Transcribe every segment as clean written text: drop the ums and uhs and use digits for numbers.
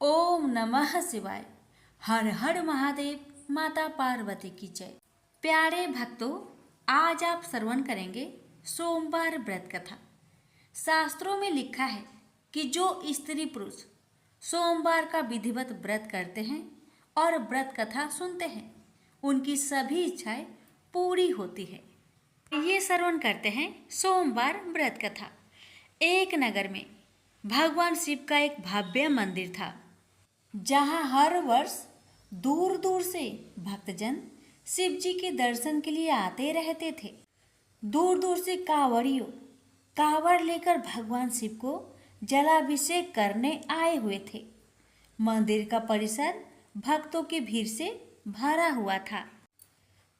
ओम नमः शिवाय। हर हर महादेव। माता पार्वती की जय। प्यारे भक्तों, आज आप श्रवण करेंगे सोमवार व्रत कथा। शास्त्रों में लिखा है कि जो स्त्री पुरुष सोमवार का विधिवत व्रत करते हैं और व्रत कथा सुनते हैं, उनकी सभी इच्छाएं पूरी होती है। ये श्रवण करते हैं सोमवार व्रत कथा। एक नगर में भगवान शिव का एक भव्य मंदिर था, जहाँ हर वर्ष दूर दूर से भक्तजन शिव जी के दर्शन के लिए आते रहते थे। दूर दूर से कांवड़ियों कांवड़ लेकर भगवान शिव को जलाभिषेक करने आए हुए थे। मंदिर का परिसर भक्तों की भीड़ से भरा हुआ था।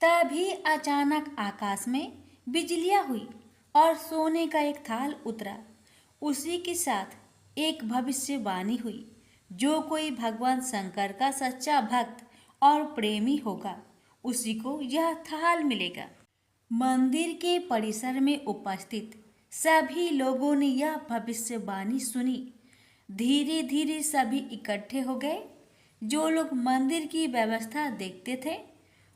तभी अचानक आकाश में बिजलियां हुई और सोने का एक थाल उतरा। उसी के साथ एक भविष्यवाणी हुई, जो कोई भगवान शंकर का सच्चा भक्त और प्रेमी होगा, उसी को यह थाल मिलेगा। मंदिर के परिसर में उपस्थित सभी लोगों ने यह भविष्यवाणी सुनी। धीरे धीरे सभी इकट्ठे हो गए। जो लोग मंदिर की व्यवस्था देखते थे,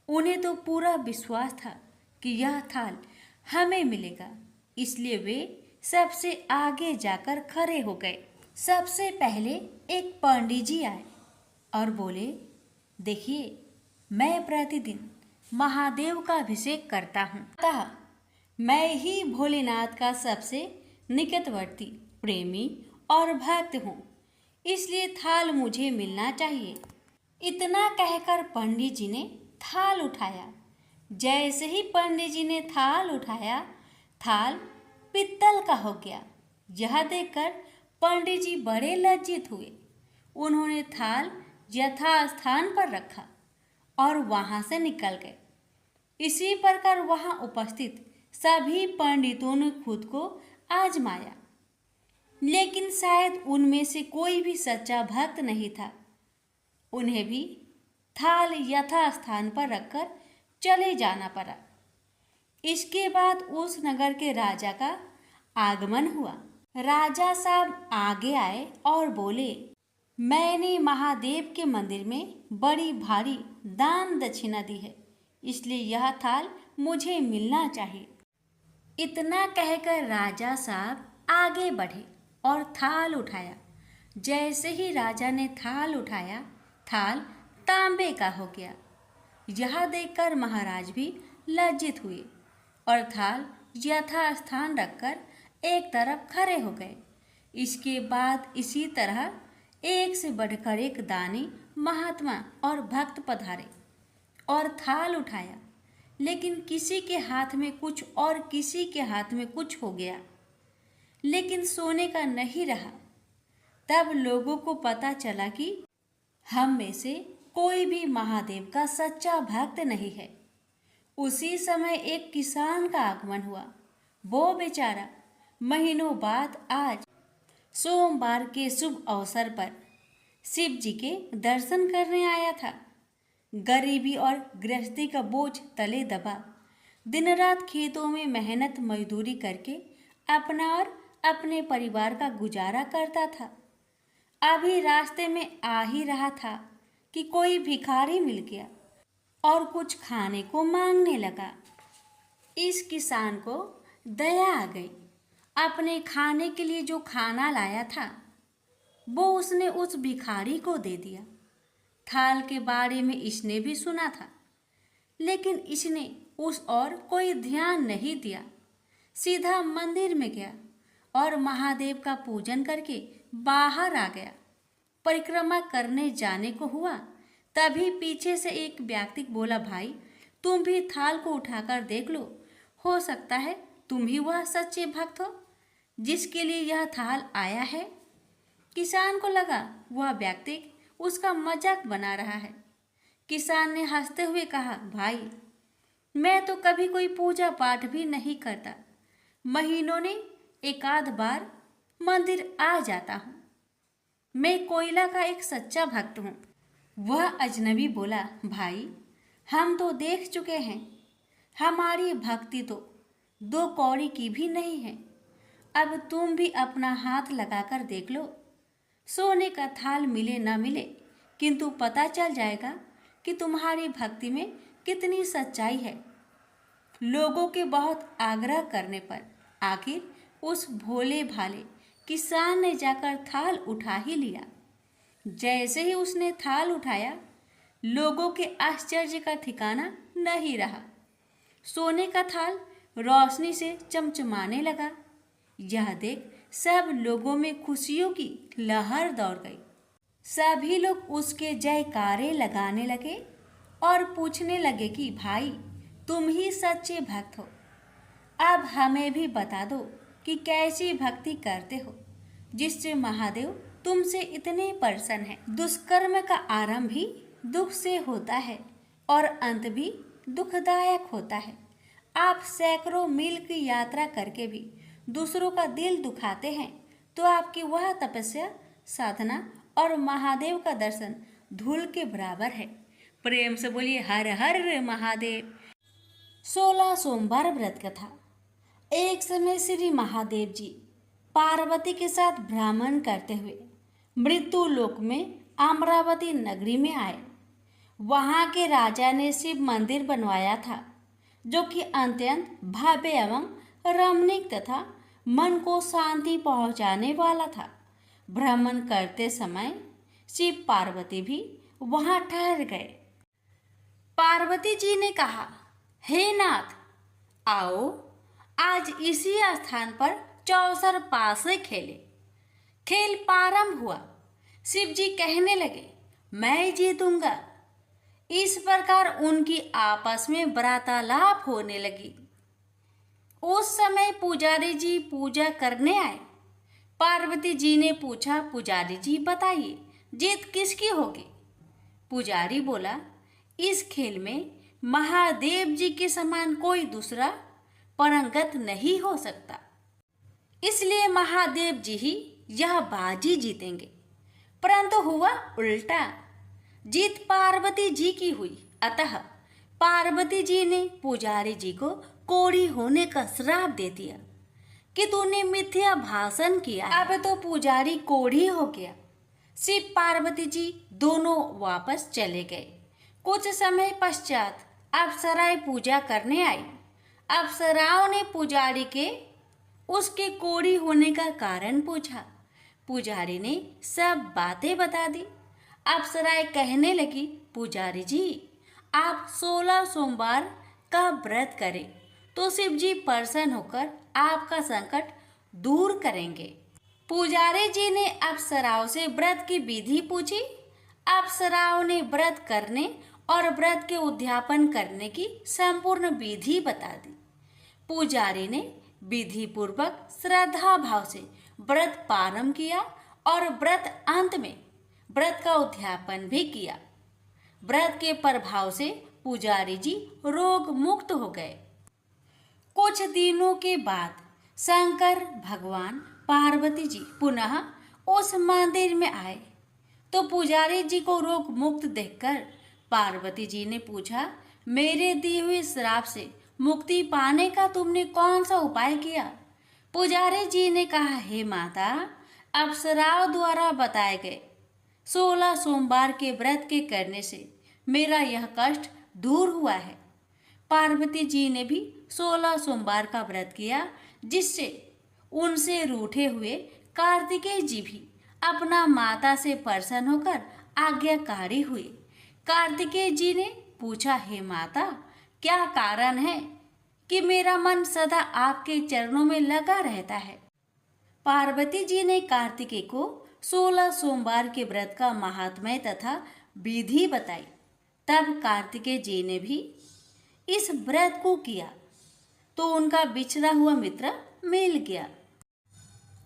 उन्हें तो पूरा विश्वास था कि यह थाल हमें मिलेगा, इसलिए वे सबसे आगे जाकर खड़े हो गए। सबसे पहले एक पंडित जी आए और बोले, देखिए, मैं प्रतिदिन महादेव का अभिषेक करता हूँ, अतः मैं ही भोलेनाथ का सबसे निकटवर्ती प्रेमी और भक्त हूँ, इसलिए थाल मुझे मिलना चाहिए। इतना कहकर पंडित जी ने थाल उठाया। जैसे ही पंडित जी ने थाल उठाया, थाल पित्तल का हो गया। यह देखकर पंडित जी बड़े लज्जित हुए। उन्होंने थाल यथास्थान पर रखा और वहां से निकल गए। इसी प्रकार वहां उपस्थित सभी पंडितों ने खुद को आजमाया, लेकिन शायद उनमें से कोई भी सच्चा भक्त नहीं था। उन्हें भी थाल यथास्थान पर रखकर चले जाना पड़ा। इसके बाद उस नगर के राजा का आगमन हुआ। राजा साहब आगे आए और बोले, मैंने महादेव के मंदिर में बड़ी भारी दान दक्षिणा दी है, इसलिए यह थाल मुझे मिलना चाहिए। इतना कहकर राजा साहब आगे बढ़े और थाल उठाया। जैसे ही राजा ने थाल उठाया, थाल तांबे का हो गया। यह देखकर महाराज भी लज्जित हुए और थाल यथास्थान रखकर एक तरफ खड़े हो गए। इसके बाद इसी तरह एक से बढ़कर एक दानी, महात्मा और भक्त पधारे और थाल उठाया, लेकिन किसी के हाथ में कुछ और किसी के हाथ में कुछ हो गया, लेकिन सोने का नहीं रहा। तब लोगों को पता चला कि हम में से कोई भी महादेव का सच्चा भक्त नहीं है। उसी समय एक किसान का आगमन हुआ। वो बेचारा महीनों बाद आज सोमवार के शुभ अवसर पर शिव जी के दर्शन करने आया था। गरीबी और गृहस्थी का बोझ तले दबा दिन रात खेतों में मेहनत मजदूरी करके अपना और अपने परिवार का गुजारा करता था। अभी रास्ते में आ ही रहा था कि कोई भिखारी मिल गया और कुछ खाने को मांगने लगा। इस किसान को दया आ गई। अपने खाने के लिए जो खाना लाया था, वो उसने उस भिखारी को दे दिया। थाल के बारे में इसने भी सुना था, लेकिन इसने उस और कोई ध्यान नहीं दिया। सीधा मंदिर में गया और महादेव का पूजन करके बाहर आ गया। परिक्रमा करने जाने को हुआ, तभी पीछे से एक व्यक्ति बोला, भाई, तुम भी थाल को उठाकर देख लो, हो सकता है तुम ही वह सच्चे भक्त हो जिसके लिए यह थाल आया है। किसान को लगा वह व्यक्ति उसका मजाक बना रहा है। किसान ने हंसते हुए कहा, भाई, मैं तो कभी कोई पूजा पाठ भी नहीं करता, महीनों ने एक आध बार मंदिर आ जाता हूँ। मैं कोयला का एक सच्चा भक्त हूँ। वह अजनबी बोला, भाई, हम तो देख चुके हैं, हमारी भक्ति तो 2 कौड़ी की भी नहीं है। अब तुम भी अपना हाथ लगाकर देख लो। सोने का थाल मिले न मिले, किंतु पता चल जाएगा कि तुम्हारी भक्ति में कितनी सच्चाई है। लोगों के बहुत आग्रह करने पर आखिर उस भोले भाले किसान ने जाकर थाल उठा ही लिया। जैसे ही उसने थाल उठाया, लोगों के आश्चर्य का ठिकाना नहीं रहा। सोने का थाल रोशनी से चमचमाने लगा। यह देख सब लोगों में खुशियों की लहर दौड़ गई। सभी लोग उसके जयकारे लगाने लगे और पूछने लगे कि भाई, तुम ही सच्चे भक्त हो। अब हमें भी बता दो कि कैसी भक्ति करते हो जिससे महादेव तुमसे इतने प्रसन्न हैं। दुष्कर्म का आरंभ भी दुख से होता है और अंत भी दुखदायक होता है। आप सैकड़ों मील की यात्रा करके भी दूसरों का दिल दुखाते हैं तो आपकी वह तपस्या, साधना और महादेव का दर्शन धूल के बराबर है। प्रेम से बोलिए हर हर महादेव। 16 सोमवार व्रत कथा। एक समय श्री महादेव जी पार्वती के साथ भ्रमण करते हुए मृत्यु लोक में अमरावती नगरी में आए। वहाँ के राजा ने शिव मंदिर बनवाया था जो कि अत्यंत भव्य एवं रमणीक तथा मन को शांति पहुँचाने वाला था। भ्रमण करते समय शिव पार्वती भी वहाँ ठहर गए। पार्वती जी ने कहा, हे नाथ, आओ आज इसी स्थान पर चौसर पासे खेले। खेल प्रारंभ हुआ। शिव जी कहने लगे, मैं जीतूंगा। इस प्रकार उनकी आपस में वार्तालाप होने लगी। उस समय पुजारी जी पूजा करने आए। पार्वती जी ने पूछा, पुजारी जी बताइए जीत किसकी होगी? पुजारी बोला, इस खेल में महादेव जी के समान कोई दूसरा परंगत नहीं हो सकता, इसलिए महादेव जी ही यह बाजी जीतेंगे। परंतु हुआ उल्टा, जीत पार्वती जी की हुई। अतः पार्वती जी ने पुजारी जी को कोढ़ी होने का श्राप दे दिया कि तूने मिथ्या भाषण किया। अब तो पुजारी कोढ़ी हो गया। शिव पार्वती जी दोनों वापस चले गए। कुछ समय पश्चात अप्सराएं पूजा करने आई। अप्सराओं ने पुजारी के उसके कोढ़ी होने का कारण पूछा। पुजारी ने सब बातें बता दी। अप्सराएं कहने लगी, पुजारी जी आप 16 सोमवार का व्रत करें तो शिव जी प्रसन्न होकर आपका संकट दूर करेंगे। पुजारी जी ने अप्सराओं से व्रत की विधि पूछी। अप्सराओं ने व्रत करने और व्रत के उद्यापन करने की संपूर्ण विधि बता दी। पुजारी ने विधि पूर्वक श्रद्धा भाव से व्रत प्रारंभ किया और व्रत अंत में व्रत का उद्यापन भी किया। व्रत के प्रभाव से पुजारी जी रोग मुक्त हो गए। कुछ दिनों के बाद शंकर भगवान पार्वती जी पुनः उस मंदिर में आए तो पुजारी जी को रोग मुक्त देखकर पार्वती जी ने पूछा, मेरे दिए हुए श्राप से मुक्ति पाने का तुमने कौन सा उपाय किया? पुजारी जी ने कहा, हे माता, अप्सराओं द्वारा बताए गए 16 सोमवार के व्रत के करने से मेरा यह कष्ट दूर हुआ है। पार्वती जी ने भी 16 सोमवार का व्रत किया, जिससे उनसे रूठे हुए कार्तिकेय जी भी अपना माता से प्रसन्न होकर आज्ञाकारी हुए। कार्तिकेय जी ने पूछा, हे माता, क्या कारण है कि मेरा मन सदा आपके चरणों में लगा रहता है? पार्वती जी ने कार्तिकेय को 16 सोमवार के व्रत का महात्म्य तथा विधि बताई। तब कार्तिकेय जी ने भी इस व्रत को किया तो उनका बिछड़ा हुआ मित्र मिल गया।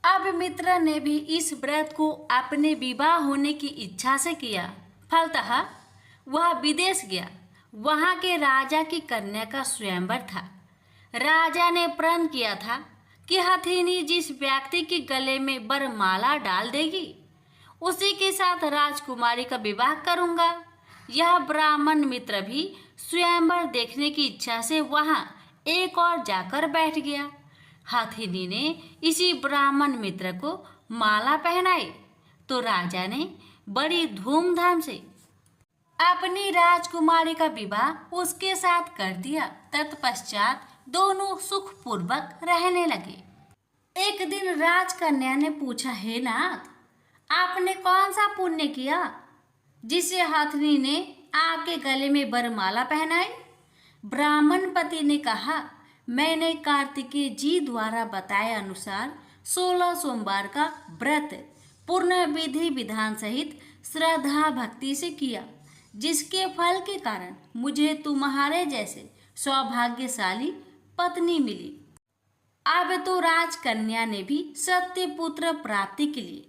अब मित्र ने भी इस व्रत को अपने विवाह होने की इच्छा से किया। फलतः वह विदेश गया। वहाँ के राजा की कन्या का स्वयंवर था। राजा ने प्रण किया था कि हथिनी जिस व्यक्ति के गले में वरमाला डाल देगी उसी के साथ राजकुमारी का विवाह करूँगा। यह ब्राह्मण मित्र भी स्वयंवर देखने की इच्छा से वहाँ एक और जाकर बैठ गया। हथिनी ने इसी ब्राह्मण मित्र को माला पहनाई तो राजा ने बड़ी धूमधाम से अपनी राजकुमारी का विवाह उसके साथ कर दिया। तत्पश्चात दोनों सुखपूर्वक रहने लगे। एक दिन राजकन्या ने पूछा, हे नाथ, आपने कौन सा पुण्य किया जिसे हथनी ने आपके गले में वरमाला पहनाई? ब्राह्मण पति ने कहा, मैंने कार्तिकेय जी द्वारा बताए अनुसार 16 सोमवार का व्रत पूर्ण विधि विधान सहित श्रद्धा भक्ति से किया, जिसके फल के कारण मुझे तुम्हारे जैसे सौभाग्यशाली पत्नी मिली। अब तो राजकन्या ने भी सत्य पुत्र प्राप्ति के लिए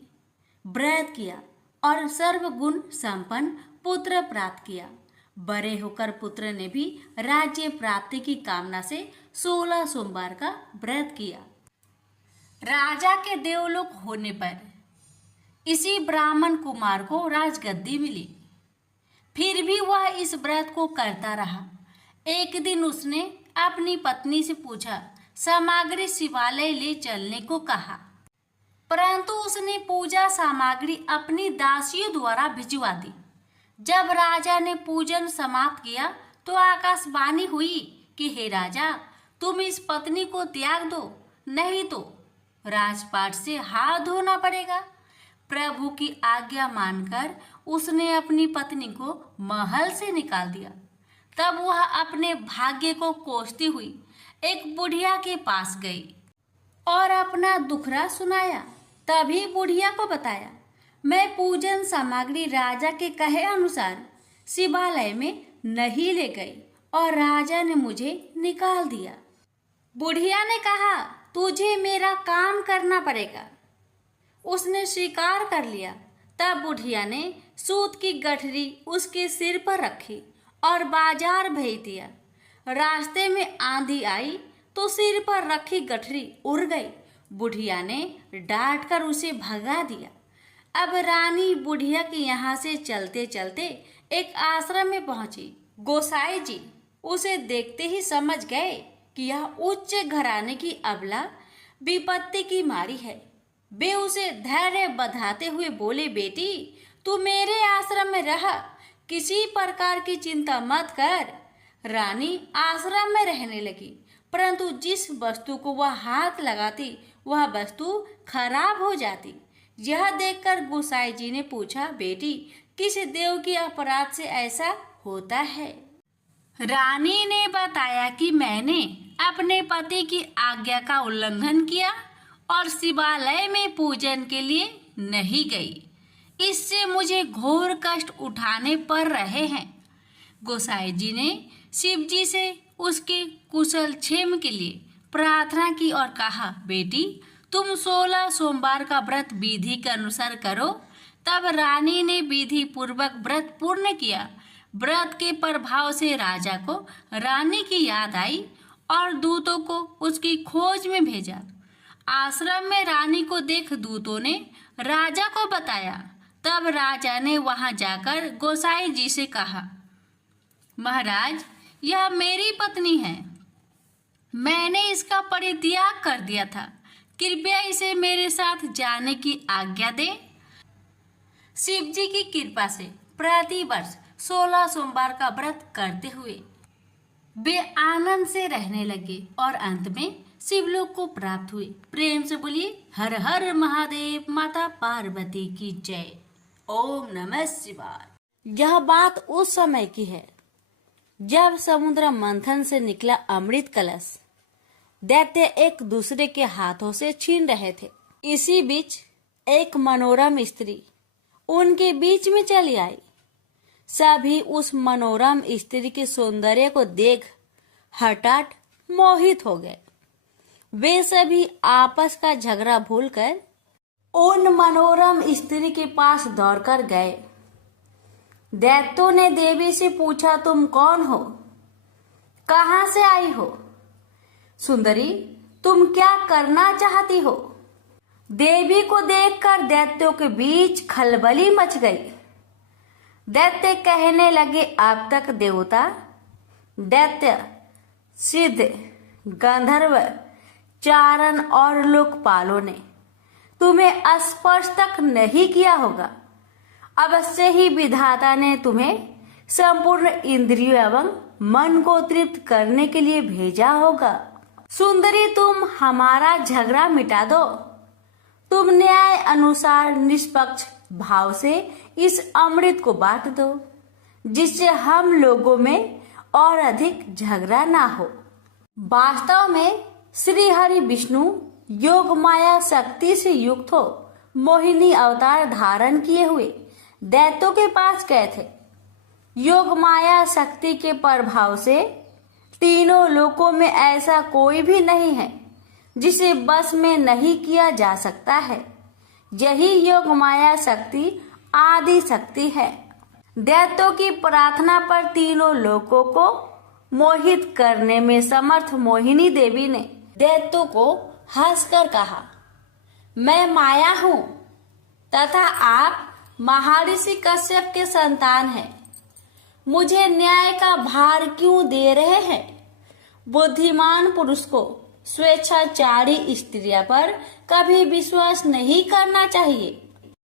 व्रत किया और सर्वगुण संपन्न पुत्र प्राप्त किया। बड़े होकर पुत्र ने भी राज्य प्राप्ति की कामना से 16 सोमवार का व्रत किया। राजा के देवलोक होने पर इसी ब्राह्मण कुमार को राजगद्दी मिली। फिर भी वह इस व्रत को करता रहा। एक दिन उसने अपनी पत्नी से पूछा, सामग्री शिवालय ले चलने को कहा, परंतु उसने पूजा सामग्री अपनी दासियों द्वारा भिजवा दी। जब राजा ने पूजन समाप्त किया तो आकाशवाणी हुई कि हे राजा, तुम इस पत्नी को त्याग दो, नहीं तो राजपाट से हाथ धोना पड़ेगा। प्रभु की आज्ञा मानकर उसने अपनी पत्नी को महल से निकाल दिया। तब वह अपने भाग्य को कोसती हुई एक बुढ़िया के पास गई और अपना दुखड़ा सुनाया। तभी बुढ़िया को बताया, मैं पूजन सामग्री राजा के कहे अनुसार शिवालय में नहीं ले गई और राजा ने मुझे निकाल दिया। बुढ़िया ने कहा, तुझे मेरा काम करना पड़ेगा। उसने स्वीकार कर लिया। तब बुढ़िया ने सूत की गठरी उसके सिर पर रखी और बाजार भेज दिया। रास्ते में आंधी आई तो सिर पर रखी गठरी उड़ गई। बुढ़िया ने डांट कर उसे भगा दिया। अब रानी बुढ़िया के यहाँ से चलते चलते एक आश्रम में पहुंची। गोसाई जी उसे देखते ही समझ गए कि यह उच्च घराने की अबला विपत्ति की मारी है। वे उसे धैर्य बधाते हुए बोले, बेटी तू मेरे आश्रम में रह, किसी प्रकार की चिंता मत कर। रानी आश्रम में रहने लगी, परंतु जिस वस्तु को वह हाथ लगाती वह वस्तु खराब हो जाती। यह देखकर गोसाई जी ने पूछा, बेटी किस देव के अपराध से ऐसा होता है? रानी ने बताया कि मैंने अपने पति की आज्ञा का उल्लंघन किया और शिवालय में पूजन के लिए नहीं गई। इससे मुझे घोर कष्ट उठाने पड़ रहे हैं। गोसाई जी ने शिव जी से उसके कुशल क्षेम के लिए प्रार्थना की और कहा, बेटी तुम 16 सोमवार का व्रत विधि के अनुसार करो। तब रानी ने विधि पूर्वक व्रत पूर्ण किया। व्रत के प्रभाव से राजा को रानी की याद आई और दूतों को उसकी खोज में भेजा। आश्रम में रानी को देख दूतों ने राजा को बताया। तब राजा ने वहां जाकर गोसाई जी से कहा, महाराज यह मेरी पत्नी है, मैंने इसका परित्याग कर दिया था, कृपया इसे मेरे साथ जाने की आज्ञा दें। शिव जी की कृपा से प्रति वर्ष 16 सोमवार का व्रत करते हुए वे आनंद से रहने लगे और अंत में शिवलोक को प्राप्त हुए। प्रेम से बोलिए हर हर महादेव, माता पार्वती की जय। ओम नमः शिवाय। यह बात उस समय की है जब समुद्र मंथन से निकला अमृत कलश दैत्य एक दूसरे के हाथों से छीन रहे थे। इसी बीच एक मनोरम स्त्री उनके बीच में चली आई। सभी उस मनोरम स्त्री के सौंदर्य को देख हठात मोहित हो गए। वे सभी आपस का झगड़ा भूलकर उन मनोरम स्त्री के पास दौड़कर गए। दैत्यों ने देवी से पूछा, तुम कौन हो, कहां से आई हो? सुंदरी, तुम क्या करना चाहती हो? देवी को देखकर दैत्यों के बीच खलबली मच गई। दैत्य कहने लगे, अब तक देवता, दैत्य, सिद्ध, गंधर्व, चारण और लोकपालों ने तुम्हें स्पर्श तक नहीं किया होगा। अवश्य ही विधाता ने तुम्हें संपूर्ण इंद्रियों एवं मन को तृप्त करने के लिए भेजा होगा। सुंदरी, तुम हमारा झगड़ा मिटा दो। तुम न्याय अनुसार निष्पक्ष भाव से इस अमृत को बांट दो, जिससे हम लोगों में और अधिक झगड़ा ना हो। वास्तव में श्री हरि विष्णु योग माया शक्ति से युक्त हो मोहिनी अवतार धारण किए हुए दैत्यों के पास गए थे। योग माया शक्ति के प्रभाव से तीनों लोकों में ऐसा कोई भी नहीं है जिसे बस में नहीं किया जा सकता है। यही योग माया शक्ति आदि शक्ति है। दैत्यों की प्रार्थना पर तीनों लोकों को मोहित करने में समर्थ मोहिनी देवी ने दैत्यों को हंसकर कहा, मैं माया हूँ तथा आप महर्षि कश्यप के संतान हैं। मुझे न्याय का भार क्यों दे रहे हैं? बुद्धिमान पुरुष को स्वेच्छाचारी स्त्रियों पर कभी विश्वास नहीं करना चाहिए।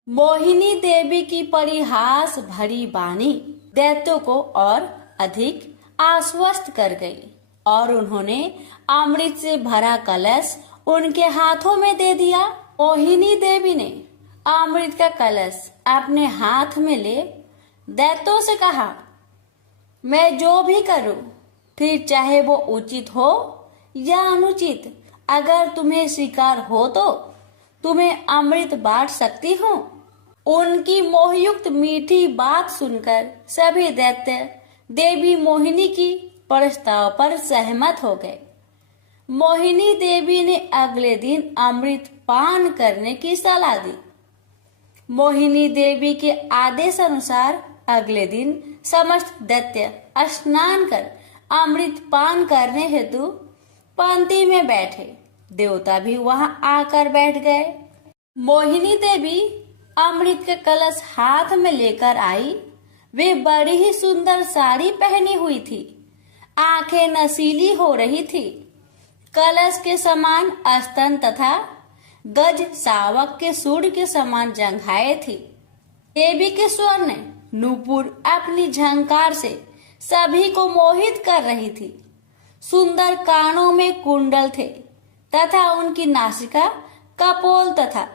मोहिनी देवी की परिहास भरी वाणी दैत्यों को और अधिक आश्वस्त कर गई और उन्होंने अमृत से भरा कलश उनके हाथों में दे दिया। मोहिनी देवी ने अमृत का कलश अपने हाथ में ले दैत्यों से कहा, मैं जो भी करूं, फिर चाहे वो उचित हो या अनुचित, अगर तुम्हें स्वीकार हो तो तुम्हें अमृत बांट सकती हूँ। उनकी मोहयुक्त मीठी बात सुनकर सभी दैत्य देवी मोहिनी की प्रस्ताव पर सहमत हो गए। मोहिनी देवी ने अगले दिन अमृत पान करने की सलाह दी। मोहिनी देवी के आदेश अनुसार अगले दिन समस्त दैत्य स्नान कर अमृत पान करने हेतु पंक्ति में बैठे। देवता भी वहां आकर बैठ गए। मोहिनी देवी अमृत के कलश हाथ में लेकर आई। वे बड़ी ही सुंदर साड़ी पहनी हुई थी। आंखें नशीली हो रही थी। कलश के समान स्तन तथा गज शावक के सूर्य के समान जंघाएं थी। देवी के स्वर ने नूपुर अपनी झंकार से सभी को मोहित कर रही थी। सुंदर कानों में कुंडल थे तथा उनकी नासिका कपोल तथा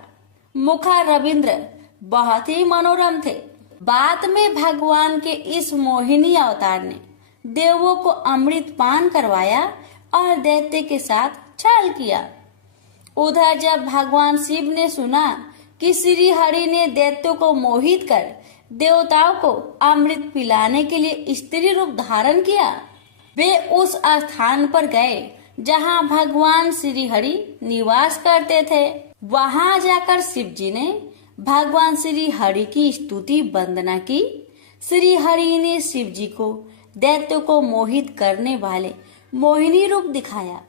मुखा रविंद्र बहुत ही मनोरम थे। बाद में भगवान के इस मोहिनी अवतार ने देवों को अमृत पान करवाया और दैत्य के साथ छल किया। उधर जब भगवान शिव ने सुना कि श्री हरि ने दैत्यों को मोहित कर देवताओं को अमृत पिलाने के लिए स्त्री रूप धारण किया, वे उस स्थान पर गए जहां भगवान श्री हरि निवास करते थे। वहां जाकर शिव जी ने भगवान श्री हरि की स्तुति वंदना की। श्री हरि ने शिव जी को दैत्यों को मोहित करने वाले मोहिनी रूप दिखाया।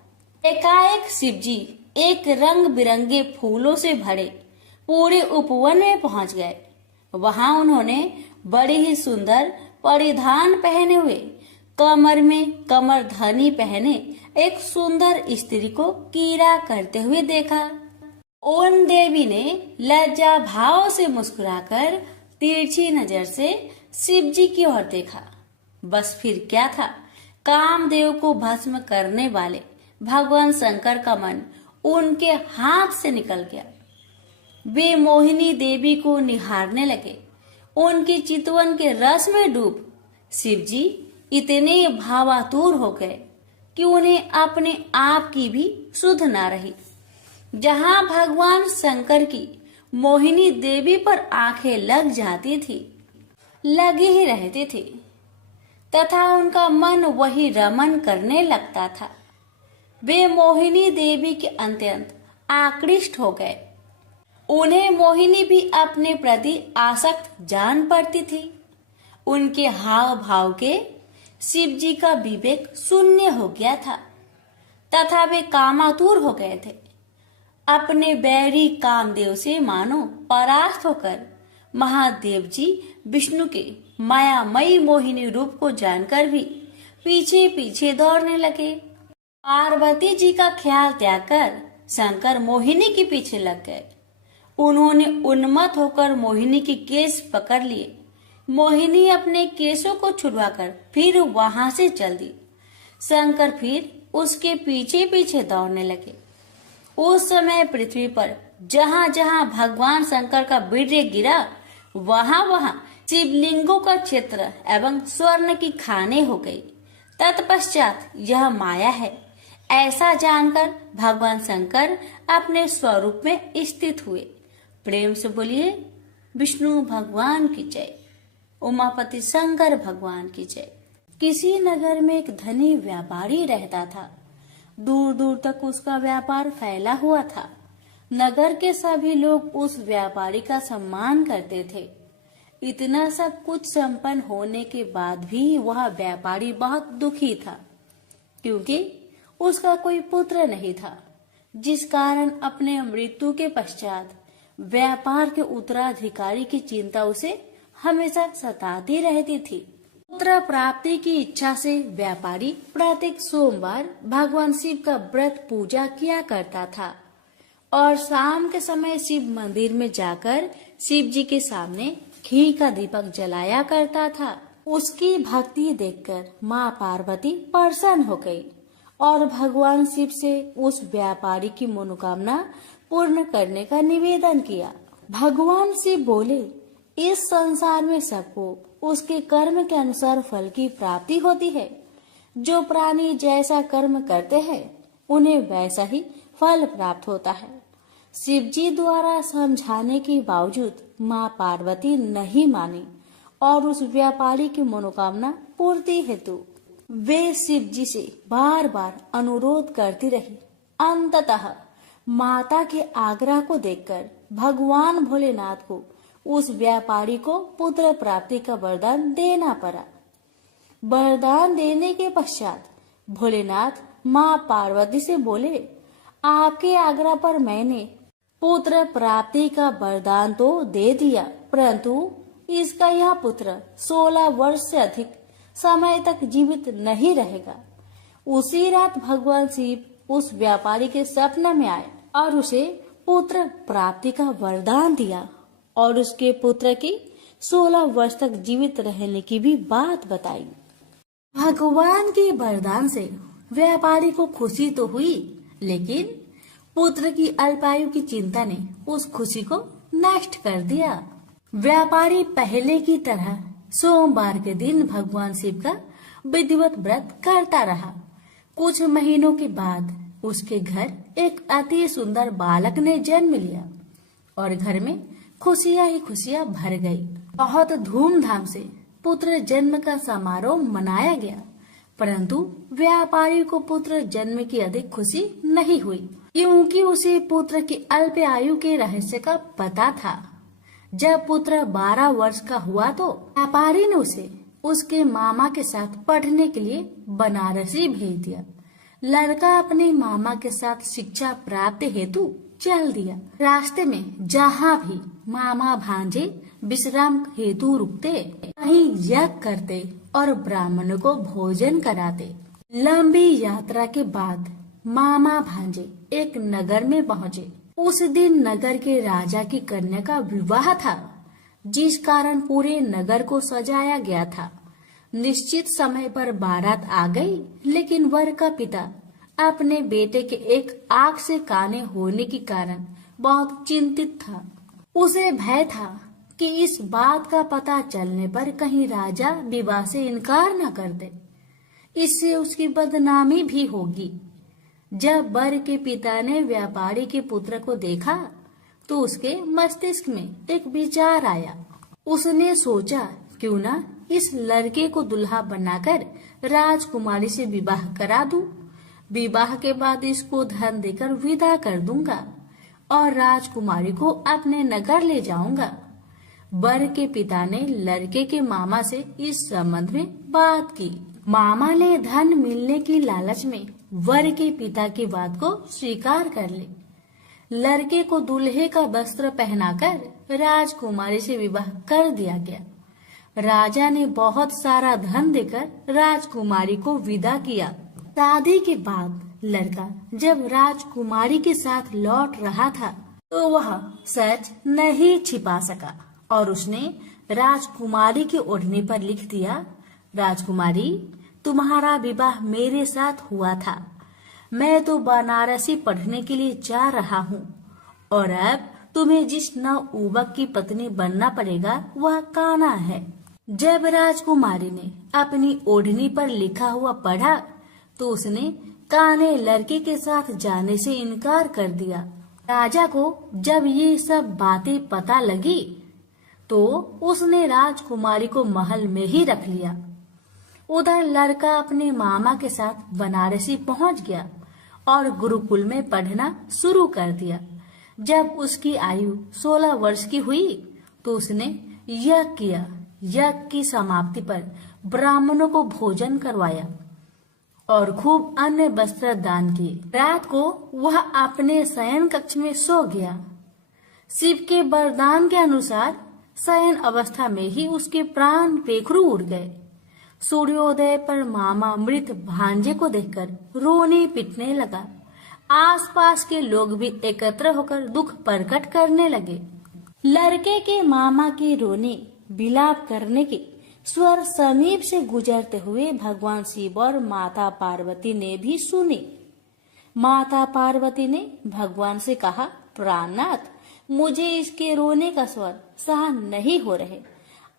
एकाएक शिव जी एक रंग बिरंगे फूलों से भरे पूरे उपवन में पहुंच गए। वहां उन्होंने बड़ी ही सुंदर परिधान पहने हुए, कमर में कमरधनी पहने एक सुंदर स्त्री को कीड़ा करते हुए देखा। उन देवी ने लज्जा भाव से मुस्कुराकर तिरछी नजर से शिव जी की ओर देखा। बस फिर क्या था, कामदेव को भस्म करने वाले भगवान शंकर का मन उनके हाथ से निकल गया। वे मोहिनी देवी को निहारने लगे। उनकी चितवन के रस में डूब शिव जी इतने भावातुर हो गए कि उन्हें अपने आप की भी सुध ना रही। जहां भगवान शंकर की मोहिनी देवी पर आंखें लग जाती थी, लगी ही रहती थी तथा उनका मन वही रमन करने लगता था। वे मोहिनी देवी के अत्यंत आकृष्ट हो गए। उन्हें मोहिनी भी अपने प्रति आसक्त जान पड़ती थी। उनके हाव भाव के शिव जी का विवेक शून्य हो गया था तथा वे कामातुर हो गए थे। अपने बैरी कामदेव से मानो परास्त होकर महादेव जी विष्णु के मायामयी मोहिनी रूप को जानकर भी पीछे पीछे दौड़ने लगे। पार्वती जी का ख्याल त्याग कर शंकर मोहिनी के पीछे लग गए। उन्होंने उन्मत्त होकर मोहिनी के केस पकड़ लिए। मोहिनी अपने केसों को छुड़वाकर फिर वहां से चल दी। शंकर फिर उसके पीछे पीछे दौड़ने लगे। उस समय पृथ्वी पर जहां जहां भगवान शंकर का वीर्य गिरा, वहां वहां शिवलिंगों का क्षेत्र एवं स्वर्ण की खाने हो गई। तत्पश्चात यह माया है ऐसा जानकर भगवान शंकर अपने स्वरूप में स्थित हुए। प्रेम से बोलिए विष्णु भगवान की जय, उमापति शंकर भगवान की जय। किसी नगर में एक धनी व्यापारी रहता था। दूर दूर तक उसका व्यापार फैला हुआ था। नगर के सभी लोग उस व्यापारी का सम्मान करते थे। इतना सब कुछ संपन्न होने के बाद भी वह व्यापारी बहुत दुखी था, क्योंकि उसका कोई पुत्र नहीं था, जिस कारण अपने मृत्यु के पश्चात व्यापार के उत्तराधिकारी की चिंता उसे हमेशा सताती रहती थी। पुत्र प्राप्ति की इच्छा से व्यापारी प्रत्येक सोमवार भगवान शिव का व्रत पूजा किया करता था और शाम के समय शिव मंदिर में जाकर शिव जी के सामने घी का दीपक जलाया करता था। उसकी भक्ति देखकर माँ पार्वती प्रसन्न हो गई और भगवान शिव से उस व्यापारी की मनोकामना पूर्ण करने का निवेदन किया। भगवान शिव बोले, इस संसार में सबको उसके कर्म के अनुसार फल की प्राप्ति होती है। जो प्राणी जैसा कर्म करते हैं उन्हें वैसा ही फल प्राप्त होता है। शिव जी द्वारा समझाने के बावजूद माँ पार्वती नहीं मानी और उस व्यापारी की मनोकामना पूर्ति हेतु वे शिव जी से बार बार अनुरोध करती रही। अंततः माता के आग्रह को देखकर भगवान भोलेनाथ को उस व्यापारी को पुत्र प्राप्ति का वरदान देना पड़ा। वरदान देने के पश्चात भोलेनाथ माँ पार्वती से बोले, आपके आग्रह पर मैंने पुत्र प्राप्ति का वरदान तो दे दिया, परंतु इसका यह पुत्र 16 वर्ष से अधिक समय तक जीवित नहीं रहेगा। उसी रात भगवान शिव उस व्यापारी के स्वप्न में आए और उसे पुत्र प्राप्ति का वरदान दिया और उसके पुत्र की 16 वर्ष तक जीवित रहने की भी बात बताई। भगवान के वरदान से व्यापारी को खुशी तो हुई, लेकिन पुत्र की अल्पायु की चिंता ने उस खुशी को नष्ट कर दिया। व्यापारी पहले की तरह सोमवार के दिन भगवान शिव का विधिवत व्रत करता रहा। कुछ महीनों के बाद उसके घर एक अति सुंदर बालक ने जन्म लिया और घर में खुशियां ही खुशियां भर गई। बहुत धूमधाम से पुत्र जन्म का समारोह मनाया गया, परंतु व्यापारी को पुत्र जन्म की अधिक खुशी नहीं हुई, क्योंकि उसे पुत्र की अल्प आयु के रहस्य का पता था। जब पुत्र 12 वर्ष का हुआ तो व्यापारी ने उसे उसके मामा के साथ पढ़ने के लिए बनारसी भेज दिया। लड़का अपने मामा के साथ शिक्षा प्राप्त हेतु चल दिया। रास्ते में जहाँ भी मामा भांजे विश्राम हेतु रुकते, कहीं यज्ञ करते और ब्राह्मणों को भोजन कराते। लंबी यात्रा के बाद मामा भांजे एक नगर में पहुँचे। उस दिन नगर के राजा की कन्या का विवाह था, जिस कारण पूरे नगर को सजाया गया था। निश्चित समय पर बारात आ गई, लेकिन वर का पिता अपने बेटे के एक आंख से काने होने के कारण बहुत चिंतित था। उसे भय था कि इस बात का पता चलने पर कहीं राजा विवाह से इनकार न कर दे, इससे उसकी बदनामी भी होगी। जब वर के पिता ने व्यापारी के पुत्र को देखा तो उसके मस्तिष्क में एक विचार आया। उसने सोचा, क्यों ना इस लड़के को दुल्हा बनाकर राजकुमारी से विवाह करा दूं। विवाह के बाद इसको धन देकर विदा कर दूंगा और राजकुमारी को अपने नगर ले जाऊंगा। वर के पिता ने लड़के के मामा से इस संबंध में बात की। मामा ने धन मिलने की लालच में वर के पिता की बात को स्वीकार कर ली। लड़के को दूल्हे का वस्त्र पहनाकर राजकुमारी से विवाह कर दिया गया। राजा ने बहुत सारा धन देकर राजकुमारी को विदा किया। शादी के बाद लड़का जब राजकुमारी के साथ लौट रहा था तो वह सच नहीं छिपा सका और उसने राजकुमारी की ओढ़नी पर लिख दिया, राजकुमारी, तुम्हारा विवाह मेरे साथ हुआ था। मैं तो बनारसी पढ़ने के लिए जा रहा हूँ और अब तुम्हें जिस नवयुवक की पत्नी बनना पड़ेगा वह कान्हा है। जब राजकुमारी ने अपनी ओढ़नी पर लिखा हुआ पढ़ा तो उसने कान्हे लड़के के साथ जाने से इनकार कर दिया। राजा को जब ये सब बातें पता लगी तो उसने राजकुमारी को महल में ही रख लिया। उधर लड़का अपने मामा के साथ बनारसी पहुंच गया और गुरुकुल में पढ़ना शुरू कर दिया। जब उसकी आयु 16 वर्ष की हुई तो उसने यज्ञ किया। यज्ञ की समाप्ति पर ब्राह्मणों को भोजन करवाया और खूब अन्य वस्त्र दान किए। रात को वह अपने शयन कक्ष में सो गया। शिव के वरदान के अनुसार शयन अवस्था में ही उसके प्राण पेखरू उड़ गए। सूर्योदय पर मामा मृत भांजे को देखकर रोने पिटने लगा। आसपास के लोग भी एकत्र होकर दुख प्रकट करने लगे। लड़के के मामा के रोने विलाप करने के स्वर समीप से गुजरते हुए भगवान शिव और माता पार्वती ने भी सुने। माता पार्वती ने भगवान से कहा, प्राणनाथ, मुझे इसके रोने का स्वर सहन नहीं हो रहे।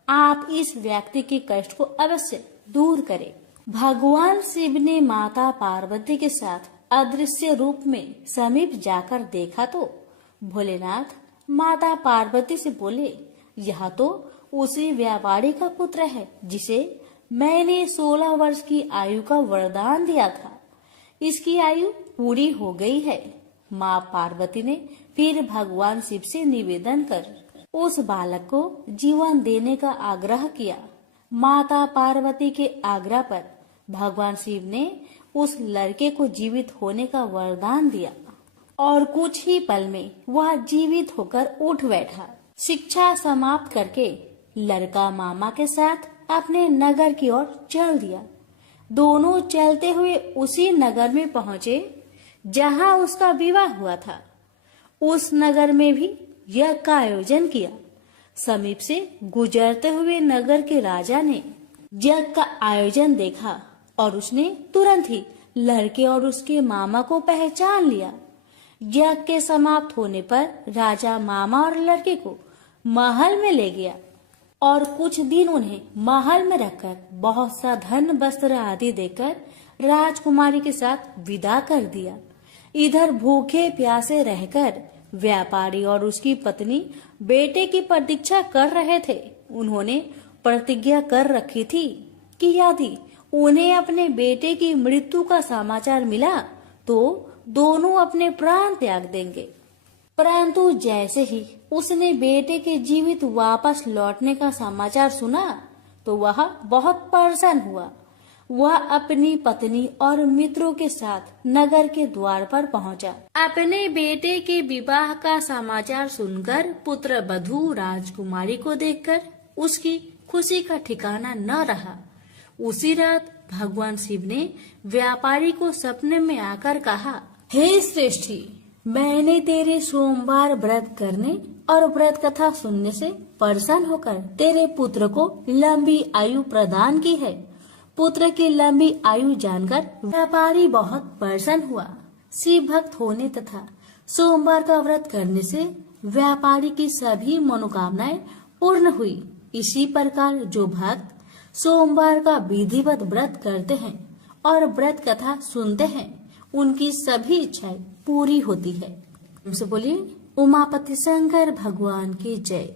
आप इस व्यक्ति के कष्ट को अवश्य दूर करें। भगवान शिव ने माता पार्वती के साथ अदृश्य रूप में समीप जाकर देखा तो भोलेनाथ माता पार्वती से बोले, यह तो उसी व्यापारी का पुत्र है जिसे मैंने 16 वर्ष की आयु का वरदान दिया था। इसकी आयु पूरी हो गई है। माँ पार्वती ने फिर भगवान शिव से निवेदन कर उस बालक को जीवन देने का आग्रह किया। माता पार्वती के आग्रह पर भगवान शिव ने उस लड़के को जीवित होने का वरदान दिया और कुछ ही पल में वह जीवित होकर उठ बैठा। शिक्षा समाप्त करके लड़का मामा के साथ अपने नगर की ओर चल दिया। दोनों चलते हुए उसी नगर में पहुँचे जहाँ उसका विवाह हुआ था। उस नगर में भी यज्ञ का आयोजन किया। समीप से गुजरते हुए नगर के राजा ने यज्ञ का आयोजन देखा और उसने तुरंत ही लड़के और उसके मामा को पहचान लिया। यज्ञ के समाप्त होने पर राजा मामा और लड़के को महल में ले गया और कुछ दिन उन्हें महल में रखकर बहुत सा धन वस्त्र आदि देकर राजकुमारी के साथ विदा कर दिया। इधर भूखे प्यासे रहकर व्यापारी और उसकी पत्नी बेटे की प्रतीक्षा कर रहे थे। उन्होंने प्रतिज्ञा कर रखी थी कि यदि उन्हें अपने बेटे की मृत्यु का समाचार मिला तो दोनों अपने प्राण त्याग देंगे। परंतु जैसे ही उसने बेटे के जीवित वापस लौटने का समाचार सुना तो वह बहुत परेशान हुआ। वह अपनी पत्नी और मित्रों के साथ नगर के द्वार पर पहुंचा। अपने बेटे के विवाह का समाचार सुनकर पुत्र वधू राजकुमारी को देखकर उसकी खुशी का ठिकाना न रहा। उसी रात भगवान शिव ने व्यापारी को सपने में आकर कहा, हे श्रेष्ठी, मैंने तेरे सोमवार व्रत करने और व्रत कथा सुनने से प्रसन्न होकर तेरे पुत्र को लंबी आयु प्रदान की है। पुत्र की लंबी आयु जानकर व्यापारी बहुत प्रसन्न हुआ। शिव भक्त होने तथा सोमवार का व्रत करने से व्यापारी की सभी मनोकामनाएं पूर्ण हुई। इसी प्रकार जो भक्त सोमवार का विधिवत व्रत करते हैं और व्रत कथा सुनते हैं उनकी सभी इच्छाएं पूरी होती है। बोलिए उमापति शंकर भगवान की जय।